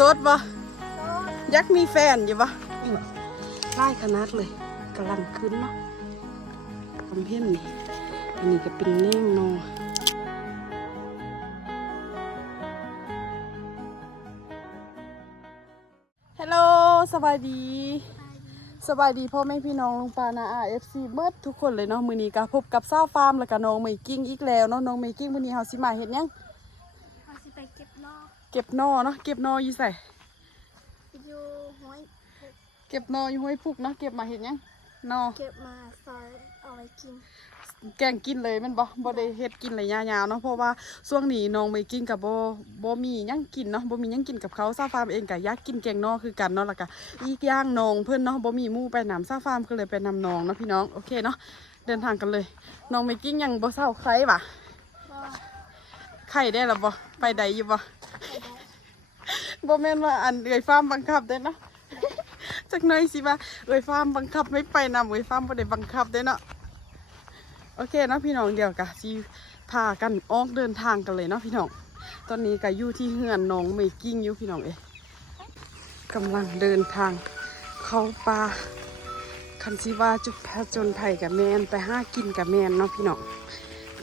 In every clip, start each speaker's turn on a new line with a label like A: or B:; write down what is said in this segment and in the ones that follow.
A: โสดปะอยักมีแฟนอยู่ปะไล่ขนาดเลยกำลังขึ้นเนาะคำเพี้ยนนี่อันนี้ก็เป็นเน่งโนฮัลโหลสบายดี สบายดีพ่อแม่พี่น้องลุงปานาอาเอฟซีเบิดทุกคนเลยเนาะมือนี้ก็พบกับซ่าฟาร์มแล้วก็น้องเมย์กิ้งอีกแล้วเนาะน้องเมย์กิ้งมือนี้เฮาสิมาเฮ็ดหยัง
B: เราสิไปเก็บนอก
A: เก็บนอเนาะเก็บนออยู่ใส่
B: อยู่ห้อย
A: เก็บนออยู่ห้วยพุกเนาะเก็บมาเฮ็ดหยังนอ
B: เก็บมาซอยเอาไว้กิน
A: แกงกินเลยแมันบ่บ่ได้เฮ็ดกินเลยยาวๆเนาะเพราะว่าช่วงนี้น้องไม่กินกับบ่บ่มีหยังกินเนาะบ่มีหยังกินกับเขาซาฟาร์มเองก็อยากกินแกงนอคือกันเนาะแล้วก็อีกอย่างน้องเพิ่นเนาะบ่มีหมู่ไปนำซาฟาร์มก็เลยไปนำน้องเนาะพี่น้องโอเคเนาะเดินทางกันเลย น้องไม่กินยังบ่เศร้าใครวะ
B: ก็
A: ไข่ได้แล้วบ่ไปใดอยู่บ่
B: ไปได้
A: บ่แม่นว่าอันเอ่ยฟาร์มบังคับเด้เนาะจักหน่อยสิว่าเอ่ยฟาร์มบังคับไม่ไปนำเอ่ยฟาร์มบ่ได้บังคับเด้เนาะโอเคเนาะพี่น้องเดี๋ยวกะสิพากันออกเดินทางกันเลยเนาะพี่น้องตอนนี้ก็อยู่ที่เฮือนน้องเมกิ้งอยู่พี่น้องเอ้ยกำลังเดินทางเข้าป่าคันสิว่าจุดพจนไผ่กับแมนไปห้ากินกับแมนเนาะพี่น้อง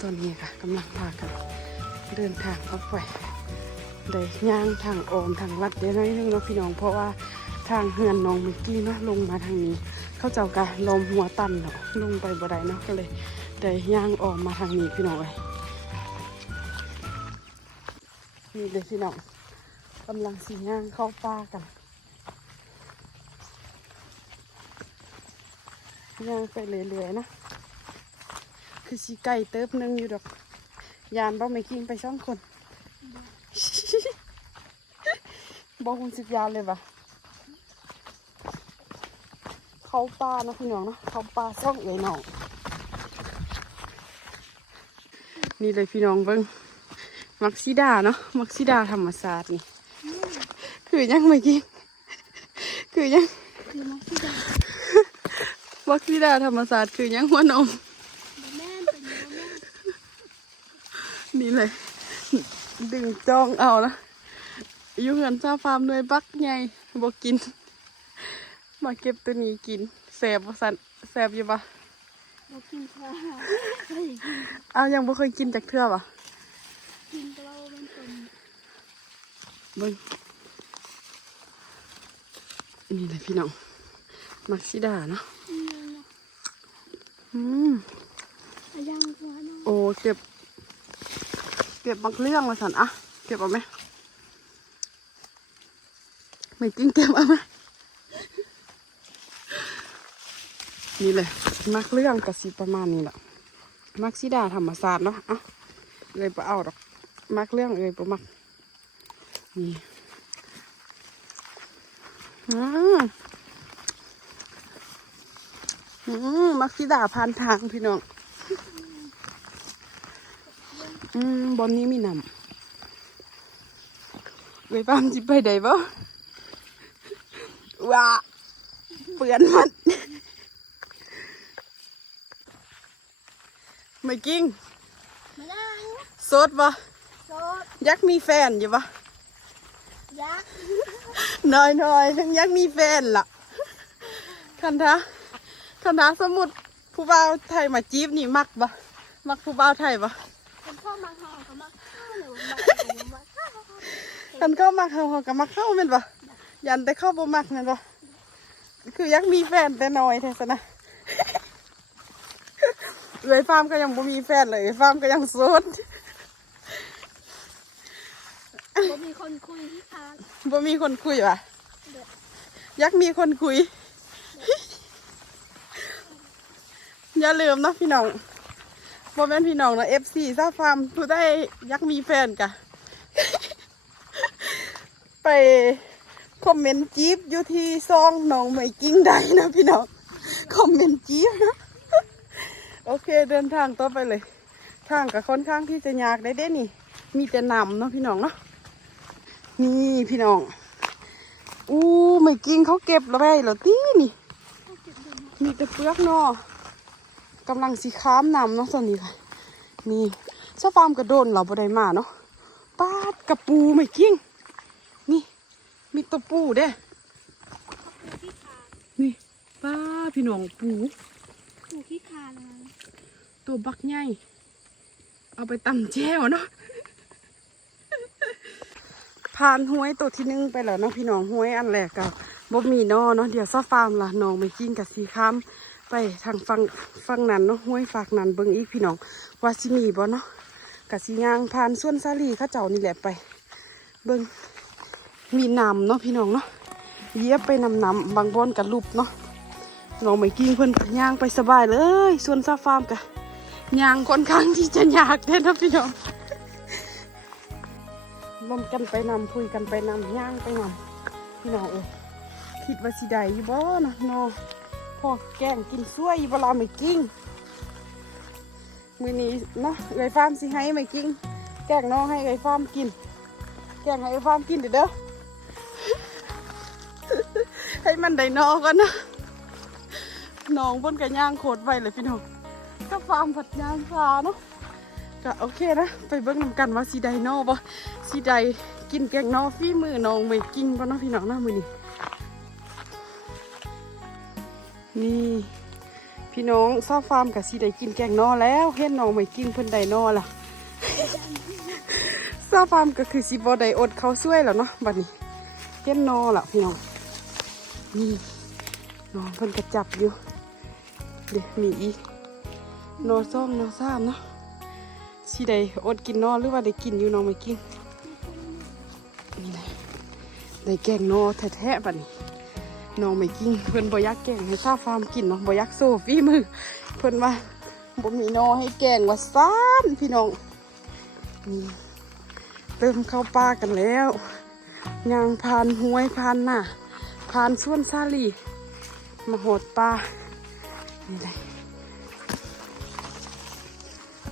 A: ตอนนี้ค่ะกำลังพากัน เดินทางเข้าไปได้ย่างทางโอมทางลัดเดี๋ยวน้อยนึงเนาะพี่น้องเพราะว่าทางเฮือนน้องมิกกี้เนาะลงมาทางนี้ เขาเจ้ากะลมหัวตันเนาะลงไปบ่ได้เนาะก็เลยได้ย่างออกมาทางนี้พี่น้องเลยนี่เลยพี่น้องกำลังสีย่างเข้าป่ากันย่างไปเรื่อยๆนะคือสีไก่เติบหนึงอยู่ดอก ยานบ่ไม่กิ้งไปสองคนบอกคุณสิบยานเลยปะเขาปลาเนาะพี่น้องเนาะเขาปลาซ่องเอ๋ยน้องนี่เลยพี่น้องเบิ้งมักซิดาเนาะมักซิดาธรรมศาสตร์นี่คือยังไม่กินคือยัง
B: มักที่ดา
A: มักซิดาธรรมศาสตร์คือยังหัวนม
B: แม่นเป็นเนื้อแม่ น
A: นี่เลย ดึงจ้องเอานะอยู่เงินซาฟาร์มหน่วยบักไงบอกกิน มาเก็บตัวนี้กินแสบบ่สันแสบอยู่ปะ
B: เรากินข้าวเคยกิน
A: เอายังบ่เคยกินจากเทื่อปะ
B: กินแต่เราเป็นคน
A: เบิ่งนี่เลยพี่น้อง มักซิดาเนาะ
B: อืม
A: อืม
B: อายังหัวน้อง
A: โอ้เก็บ เก็บบักเรื่องมาสันอะเก็บเอาไหมไม่กินเก็บเอาไหมนี่เลยมักเรื่องกะสิประมาณนี้แหละมักซิดาธรรมศาสตร์เนาะอะเลยไปเอาดอกมักเรื่องเลยประมักนี่อืมอืมมักซิดาผ่านทางพี่น้อง อืมบอนนี้มีน้ำเลยป้ามจิไปได้บ่ว้าเปื่อนหมันไม่กิ้ง
B: มาได้
A: โสดบ่
B: โซด
A: อยักมีแฟนอยู่บ่
B: ยักษ์
A: น้อยน้อยๆถึงอยักมีแฟนล่ะคันทะคันทะสมมุดผู้บ่าวไทยมาจีบนี่มักบ่มักผู้บ่าวไทยบ่
B: เป็นพ่อมาห่อกับมาข้าวหรือมามาข้าว
A: คันเข้ามักเขาเขาก็มักเข้าแม่นบ่ยันแต่เข้าบ่มักแม่นบ่คืออยักมีแฟนแต่น้อยแท้ซะนะเลยฟาร์มก็ยังบ่มีแฟนเลยฟาร์มก็ยังโสด
B: ก็มีคนคุยที่ทาง
A: บ่มีคนคุยว่ะอยักมีคนคุย อย่าลืมนะพี่น้อง บ่แม่นพี่น้องนะ FC ซาฟาร์มผู้ได้ยักมีแฟนกะ ไปคอมเมนต์จีบอยู่ที่ซองน้องไม่กิ้งได้นะพี่น้อง คอมเมนต์จีบนะ โอเคเดินทางต่อไปเลย ทางก็ค่อนข้างที่จะยากได้เด้นี่ มีแต่นำเนาะพี่น้องเนาะ นี่พี่น้อง อู้ไม่กิ้งเขาเก็บแล้วไปเหรอตีนี่ มีแต่เปลือกเนาะ กำลังสีค้ามนำเนาะตอนนี้ค่ะ นี่ซาฟาร์มกระโดนเราบ่ได้มาเนาะปาดกระปูไม่กิ้ง นี่ มีตัวปูเด้
B: ปูขี้คา
A: นี่ป้าพี่น้องปู
B: ปูขี้คาเลย
A: ตัวบักใหญ่เอาไปตำแจ่วเนาะผ่านห้วยตัวที่หนึ่งไปแล้วเนาะพี่น้องห้วยอันแรกกับบ่มีนอเนาะเดี๋ยวซาฟาร์มล่ะน้องไม่กินกับสีค้าม ไปทางฝั่งฝั่งนั้นเนาะห้วยฝากนั้นเบิ่งอีกพี่น้องว่าสิมีบ่เนาะกับสียางผ่านส่วนซาลีข้าเจ้านี่แหละไป เบิ่งมีน้ำเนาะพี่น้องเนาะเยียบไปนำน้ำบางบอนกับลูบเนาะน้องไม่กินเพิ่นย่างไปสบายเลยส่วนซาฟาร์มกะย่างค่อนข้างที่จะยากเด้นะพี่น้องลมกันไปนำคุยกันไปนำย่างไปนำพี่น้องเอ้ยคิดว่าสิได้อยู่บ่นะเนอพ่ อแกงกินซ้วยอยู่บ่ลาไม่กิ้งมือนี้เนาะเอ้ฟาร์มสิให้ไม่กิ้งแกงน้องให้เอ้ฟาร์มกิน แกงให้เอ้ฟาร์มกินเด้อเด้อให้มันได้นอก่อนนะน้องบนกระย่างโคตรไวเลยพี่น้องก็ฟาร์มผัดยางพาเนาะก็โอเคนะ ไปเบิ่งนำกันว่าสีใดนอบ่สีใดกินแกงนอฝีมือน้องไม่กินบ่เนาะพี่น้องเนาะมือนี้ นี่ พี่น้องซาฟาร์มกับสีใดกินแกงนอแล้วเห็นน้องไม่กินเพิ่นใดนอล่ะซาฟาร์มก็คือสิบ่ได้อดเขาช่วยแล้วเนาะบัดนี้เห็นนอล่ะพี่น้องนี่น้องเพิ่นก็จับอยู่เดี๋ยวมีอีกนอส้มนอซ้ำเนาะสิได้อดกินนอหรือว่าได้กินอยู่น้องไม่กินนี่แหละได้แกงนอแท้ๆบัดนี้ น้องไม่กินเพิ่นบ่อยากแกงให้ซาฟาร์มกินเนาะบ่อยากโซฝีมือเพิ่นว่าบ่มีนอให้แกงว่าซ่านพี่น้องนี่เติมเข้าปลากันแล้วย่างผ่านห้วยผ่านหน้าผ่านสวนซาลีมาโหดปลานี่แหละ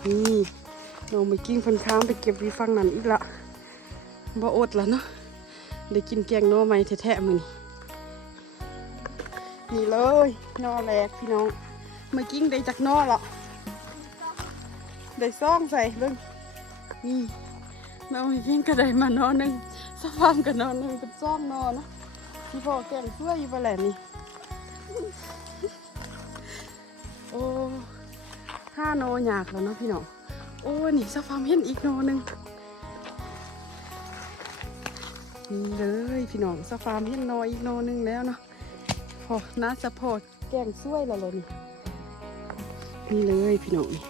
A: นี่น้องไปกิ้งฟันค้างไปเก็บวีฟังนั้นอีกละบ่อดละเนาะได้กินแกงนอไหมแท้ๆมือนี่ นี่เลยนอแหลกพี่น้องมากิ้งได้จากนอละได้ซ่องใส่เบิ่งนี่น้องกิ้งก็ได้มานอหนึ่งสฟามกับนอนหนึ่งเป็นซ่องนอเนะที่พ่อแกงเสื้ออยู่ไปแหละนี่โอ้ห้าโนอยากแล้วเนาะพี่น้องโอ้นี่สฟาร์มเห็นอีกโนหนึ่งนี่เลยพี่น้องสฟาร์มเห็นโนอีกโนหนึ่งแล้วเนาะ พอน่าจะพอแกงช่วยแล้วเลยนี่นี่เลยพี่น้องนี่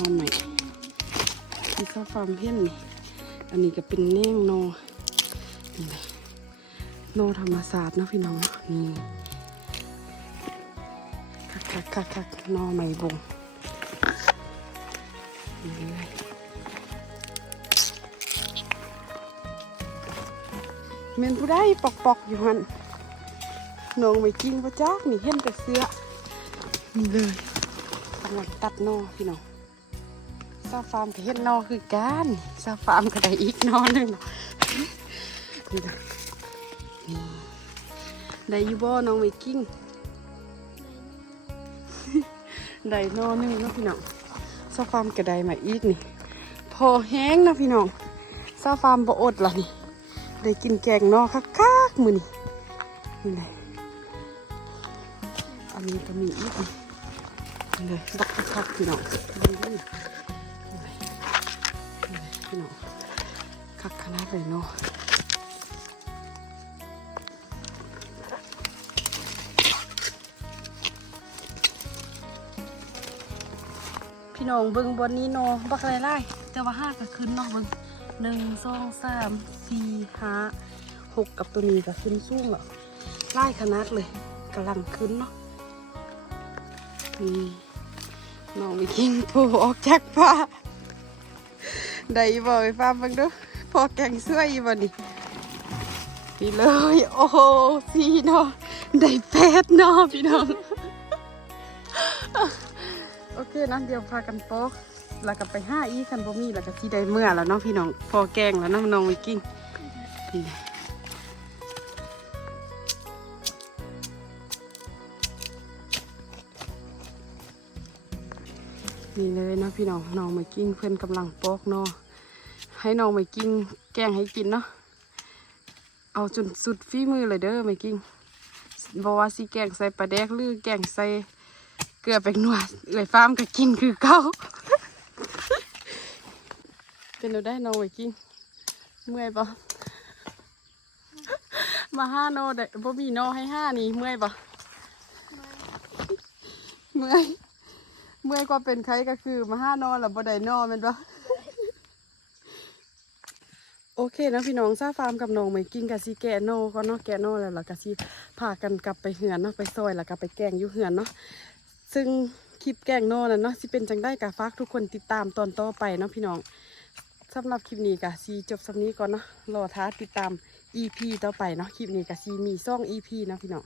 A: นอนใหม่ที่สฟาร์มเห็นนี่อันนี้ก็เป็นแน่งโนนี่เลยโนธรรมศาสตร์เนาะพี่น้องเนาะนี่คักคักคักคักนอไม่บงนี่เลยเมนผู้ได้ปอกปอกๆอยู่หัน น้องไม่กินพระจักนี่เห็นแต่เสื้อนี่เลยกำลังตัดนอพี่น้องซาฟาร์มก็เห็นนอคือกันซาฟาร์มก็ได้อีกนอหนึ่งนี่นะนี่ได้อยูบ่น้องไม่กิ้งได้นอหนึงเนาะพี่น้องซาฟาร์มกระไดมาอีกนี่พอแห้งนะพี่น้องซาฟาร์มบ่อดละนี่ได้กินแกงนอคักๆมือนี่นี่เล ยอันนี้ก็มีอีกเลยบักคักพี่น้องดูดินี่เลยนี่เลยพี่น้องคักขนาดเลยเนาะพี่น้องเบิ่งบนนี้เนอบักไรไล่แต่ว่าห้าก็ขึ้นเนาะเบิ่งหนึ่งสองสามสี่ห้าหกกับตัวนี้ก็ขึ้นสูงอะไล่ขนาดเลยกำลังขึ้นเนาะ นี่น้องไปกินโผล่ออกจากป่าได้บ่ไอ้ฟ้าบิ่งดูพอแกงเสื้ออีบ่นี่นี่เลยโอ้โหสี่เนาะได้แปดเนาะพี่น้องโอเคนะเดี๋ยวพากันโป๊กแล้วก็ไปห้าอีคันบ่มีแล้วก็ที่ได้เมื่อแล้วเนาะพี่น้องพอแกงแล้วน้องวิกกิ้งนี่ นี่เลยเนาะพี่น้องน้องวิกกิ้งเพื่อนกำลังโป๊กเนาะให้น้องวิกกิ้งแกงให้กินเนาะเอาจนสุดฝีมือเลยเด้อแม่กิ้งบอกว่าสิแกงใส่ปลาแดกหรือแกงใส่เกลือแป้งนัวเอื่อยฟาร์มก็กินคือเก่าเป็นเราได้นอไว้กิ้งเมื่อยปะมาห้านอได้บ่มีนอให้ห้านี่เมื่อยปะเมื่อย เมื่อยก็เป็นใครก็คือมาห้านอนแล้วบ่ได้นอนแม่นปะโอเคนะพี่น้องซาฟาร์มกับน้องไม่กินกะสิแกโนก็เนาะแกโนแล้วล่ะกะสิพากันกลับไปเหือนเนาะไปซอยแล้วก็ไปแกงอยู่เหือนเนาะซึ่งคลิปแกงโนนั่นเนาะสิเป็นจังได้กะฝากทุกคนติดตามตอนต่อไปเนาะพี่น้องสำหรับคลิปนี้กะสีจบสำนี้ก่อนเนาะรอท้าติดตาม EP ต่อไปเนาะคลิปนี้กะสีมีซ่อง EP เนาะพี่น้อง